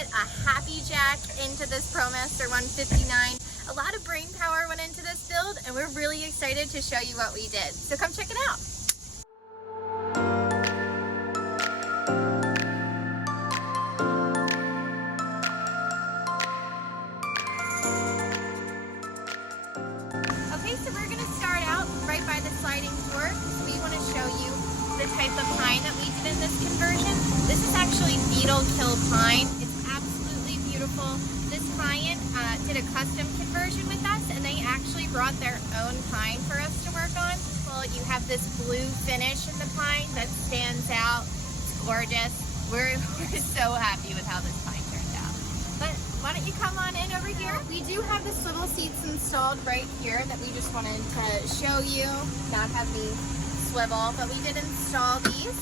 fit a HappiJac into this ProMaster 159. A lot of brain power went into this build, and we're really excited to show you what we did. So come check it out. Okay, so we're gonna start out right by the sliding door. We want to show you the type of pine that we did in this conversion. This is actually beetle kill pine. It's absolutely beautiful. This client did a custom conversion with us, and they actually brought their own pine for us to work on. Well, you have this blue finish in the pine that stands out. It's gorgeous. We're so happy with how this pine turned out. But why don't you come on in over here? We do have the swivel seats installed right here that we just wanted to show you. Not have me swivel, but we did install these.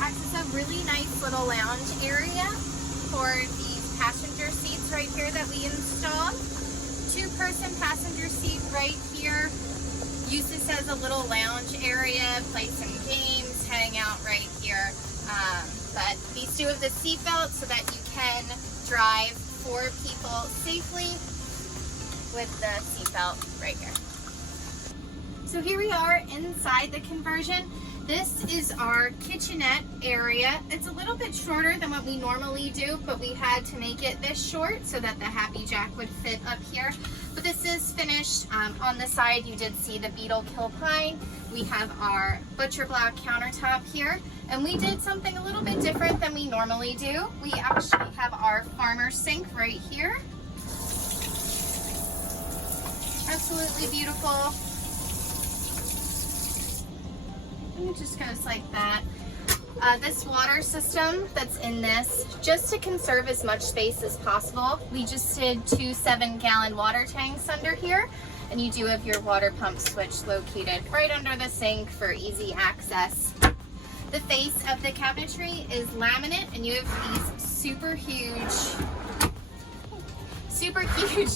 Acts as a really nice little lounge area for these passenger seats right here that we installed. Two-person passenger seat right here. Use this as a little lounge area, play some games, hang out right here. But these do have the seat belt so that you can drive 4 people safely with the seat belt right here. So here we are inside the conversion. This is our kitchenette area. It's a little bit shorter than what we normally do, but we had to make it this short so that the HappiJac would fit up here. But this is finished. On the side, you did see the beetle kill pine. We have our butcher block countertop here, and we did something a little bit different than we normally do. We actually have our farmer sink right here. Absolutely beautiful. And it just goes like that. This water system that's in this, just to conserve as much space as possible, we just did 2 7-gallon water tanks under here, and you do have your water pump switch located right under the sink for easy access. The face of the cabinetry is laminate, and you have these super huge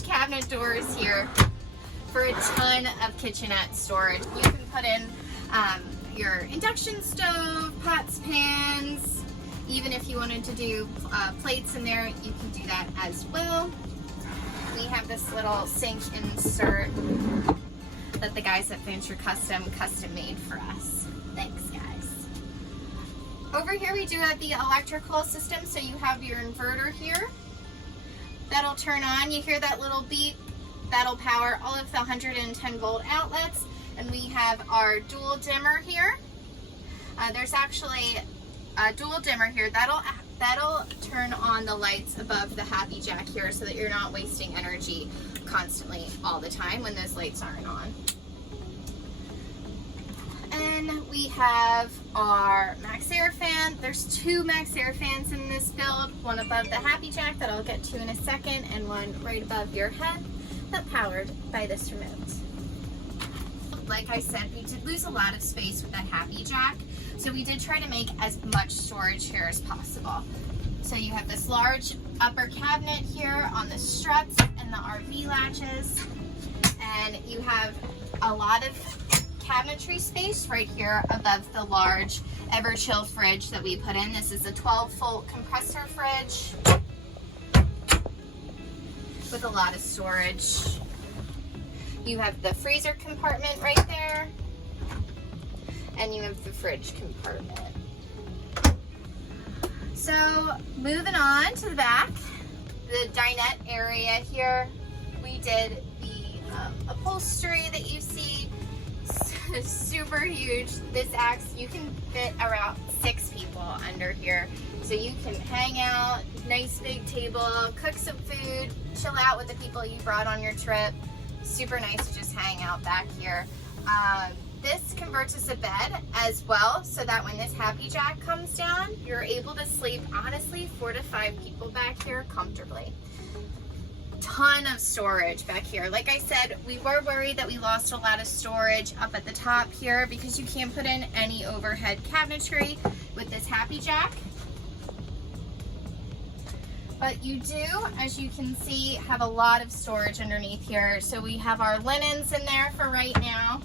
cabinet doors here for a ton of kitchenette storage. You can put in your induction stove, pots, pans. Even if you wanted to do plates in there, you can do that as well. We have this little sink insert that the guys at Vanure Customs custom made for us. Thanks, guys. Over here we do have the electrical system, so you have your inverter here. That'll turn on. You hear that little beep? That'll power all of the 110 volt outlets. And we have our dual dimmer here. There's actually a dual dimmer here. That'll turn on the lights above the HappiJac here so that you're not wasting energy constantly all the time when those lights aren't on. And we have our Max Air fan. There's 2 Max Air fans in this build. One above the HappiJac that I'll get to in a second, and one right above your head that's powered by this remote. Like I said, we did lose a lot of space with that HappiJac, so we did try to make as much storage here as possible. So you have this large upper cabinet here on the struts and the RV latches, and you have a lot of cabinetry space right here above the large Everchill fridge that we put in. This is a 12-volt compressor fridge with a lot of storage. You have the freezer compartment right there, and you have the fridge compartment. So moving on to the back, the dinette area here, we did the upholstery that you see. Super huge. This you can fit around 6 people under here. So you can hang out, nice big table, cook some food, chill out with the people you brought on your trip. Super nice to just hang out back here. This converts as a bed as well, so that when this HappiJac comes down, you're able to sleep, honestly, 4 to 5 people back here comfortably. Ton of storage back here. Like I said, we were worried that we lost a lot of storage up at the top here because you can't put in any overhead cabinetry with this HappiJac. But you do, as you can see, have a lot of storage underneath here. So we have our linens in there for right now.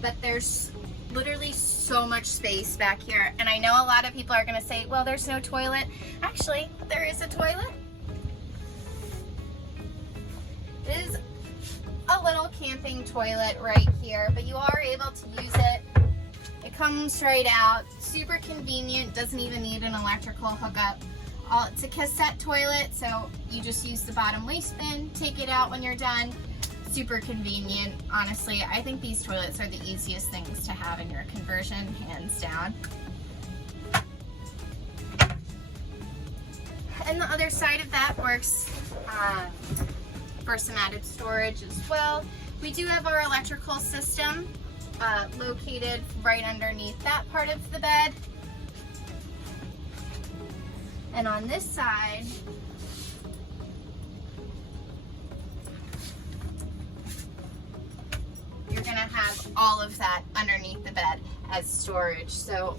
But there's literally so much space back here. And I know a lot of people are gonna say, well, there's no toilet. Actually, there is a toilet. It is a little camping toilet right here, but you are able to use it. It comes right out, super convenient, doesn't even need an electrical hookup. It's a cassette toilet, so you just use the bottom waste bin, take it out when you're done. Super convenient. Honestly, I think these toilets are the easiest things to have in your conversion, hands down. And the other side of that works for some added storage as well. We do have our electrical system located right underneath that part of the bed. And on this side, you're gonna have all of that underneath the bed as storage. So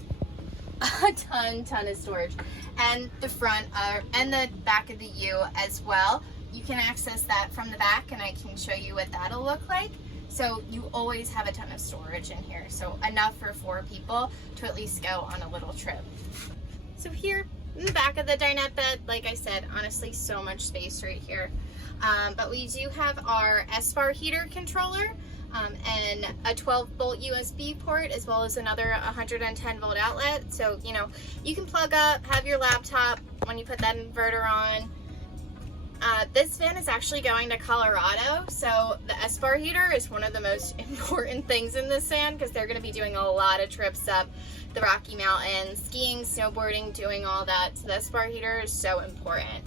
a ton of storage. And the front and the back of the U as well. You can access that from the back, and I can show you what that'll look like. So you always have a ton of storage in here. So enough for 4 people to at least go on a little trip. So here in the back of the dinette bed, like I said, honestly, so much space right here. But we do have our S-bar heater controller and a 12-volt USB port, as well as another 110-volt outlet. So, you know, you can plug up, have your laptop when you put that inverter on. This van is actually going to Colorado, so the S-bar heater is one of the most important things in this van, because they're going to be doing a lot of trips up the Rocky Mountains, skiing, snowboarding, doing all that. So the S-bar heater is so important.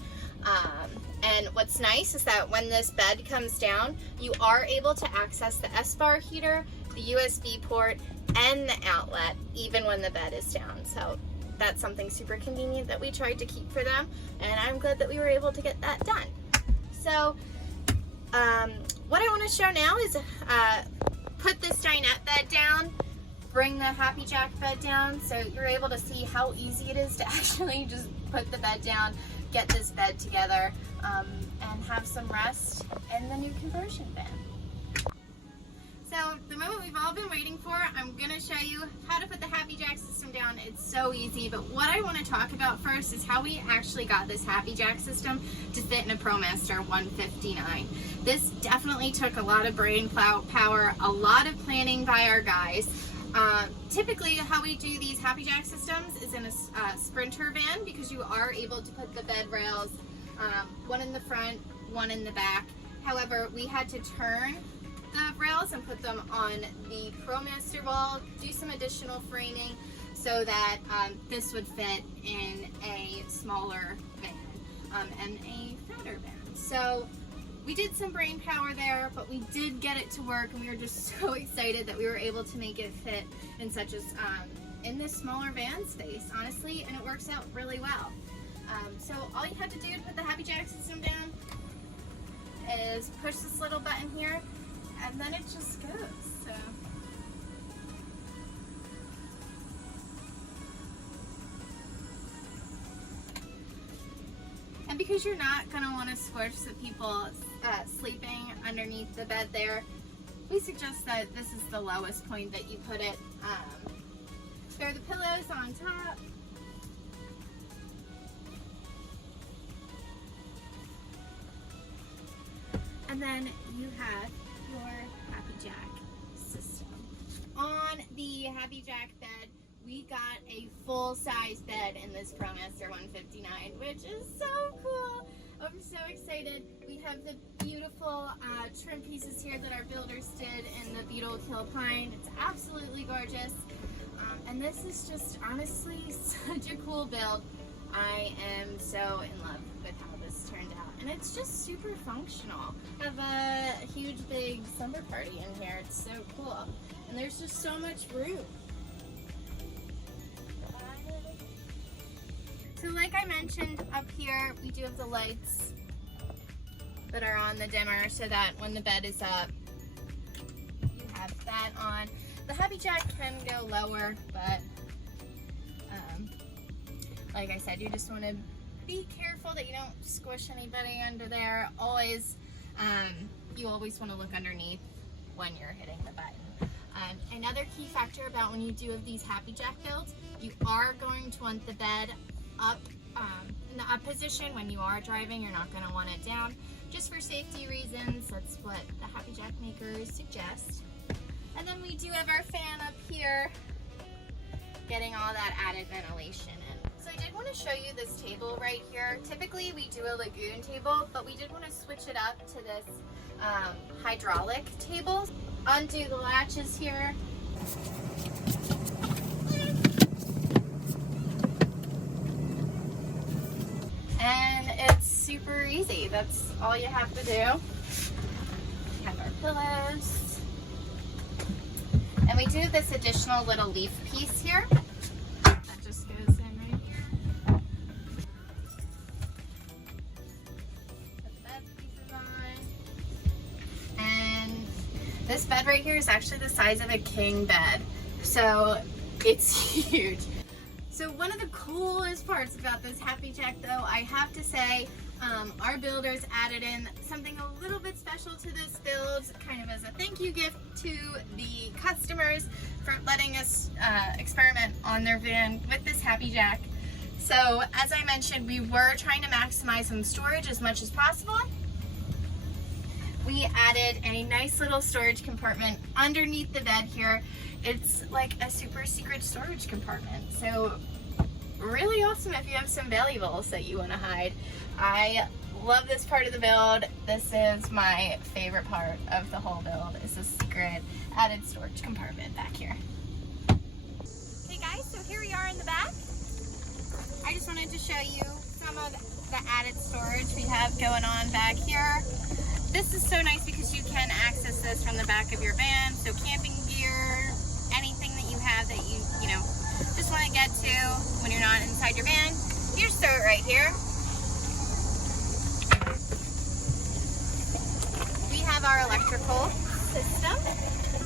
And what's nice is that when this bed comes down, you are able to access the S-bar heater, the USB port, and the outlet, even when the bed is down. So that's something super convenient that we tried to keep for them, and I'm glad that we were able to get that done. So what I want to show now is put this dinette bed down, bring the HappiJac bed down, so you're able to see how easy it is to actually just put the bed down, get this bed together, and have some rest in the new conversion van. So the moment we've all been waiting for, I'm going to show you how to put the HappiJac system down. It's so easy, but what I want to talk about first is how we actually got this HappiJac system to fit in a ProMaster 159. This definitely took a lot of brain power, a lot of planning by our guys. Typically how we do these HappiJac systems is in a Sprinter van, because you are able to put the bed rails, one in the front, one in the back. However, we had to turn the rails and put them on the ProMaster wall, do some additional framing so that this would fit in a smaller van and a fatter van. So we did some brain power there, but we did get it to work, and we were just so excited that we were able to make it fit in such a in this smaller van space, honestly, and it works out really well. So all you have to do to put the HappiJac system down is push this little button here, and then it just goes. So and because you're not going to want to squish the people sleeping underneath the bed there, we suggest that this is the lowest point that you put it. There are the pillows on top. And then you have your HappiJac system. On the HappiJac bed, we got a full-size bed in this ProMaster 159, which is so cool. I'm so excited. We have the beautiful trim pieces here that our builders did in the beetle kill pine. It's absolutely gorgeous. And this is just honestly such a cool build. I am so in love with how this turned out. And it's just super functional. I have a huge big slumber party in here. It's so cool. And there's just so much room. So like I mentioned, up here we do have the lights that are on the dimmer, so that when the bed is up, you have that on. The HappiJac can go lower, but like I said, you just want to be careful that you don't squish anybody under there. Always, you always want to look underneath when you're hitting the button. Another key factor about when you do these HappiJac builds, you are going to want the bed up in the up position. When you are driving, you're not going to want it down, just for safety reasons. That's what the HappiJac makers suggest. And then we do have our fan up here, getting all that added ventilation in. So I did want to show you this table right here. Typically we do a lagoon table, but we did want to switch it up to this hydraulic table. Undo the latches here. And it's super easy. That's all you have to do. We have our pillows. And we do this additional little leaf piece here. That just goes in right here. Put the bed pieces on. And this bed right here is actually the size of a king bed. So it's huge. So one of the coolest parts about this HappiJac, though, I have to say, our builders added in something a little bit special to this build, kind of as a thank you gift to the customers for letting us experiment on their van with this HappiJac. So as I mentioned, we were trying to maximize some storage as much as possible. We added a nice little storage compartment underneath the bed here. It's like a super secret storage compartment. So really awesome if you have some valuables that you want to hide. I love this part of the build. This is my favorite part of the whole build, is this secret added storage compartment back here. Okay guys, so here we are in the back. I just wanted to show you some of the added storage we have going on back here. This is so nice because you can access this from the back of your van. So camping gear, anything that you have that you just want to get to when you're not inside your van, you just throw it right here. We have our electrical system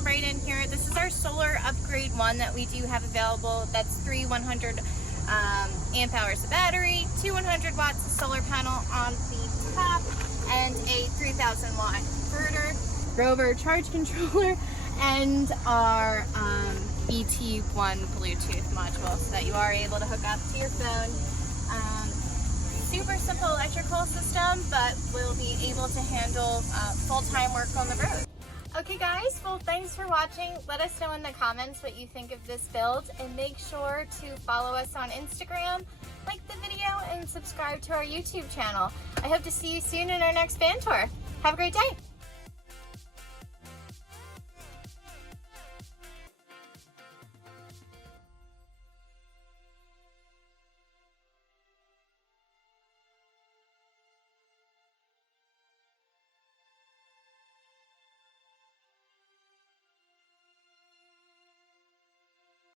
right in here. This is our solar upgrade one that we do have available. That's 3 100 amp hours of battery, 2 100 watts of solar panel on the top, and a 3,000 watt inverter, Rover charge controller, and our BT1 Bluetooth module, so that you are able to hook up to your phone. Super simple electrical system, but will be able to handle full-time work on the road. Okay guys, well thanks for watching. Let us know in the comments what you think of this build, and make sure to follow us on Instagram, like the video, and subscribe to our YouTube channel. I hope to see you soon in our next van tour. Have a great day.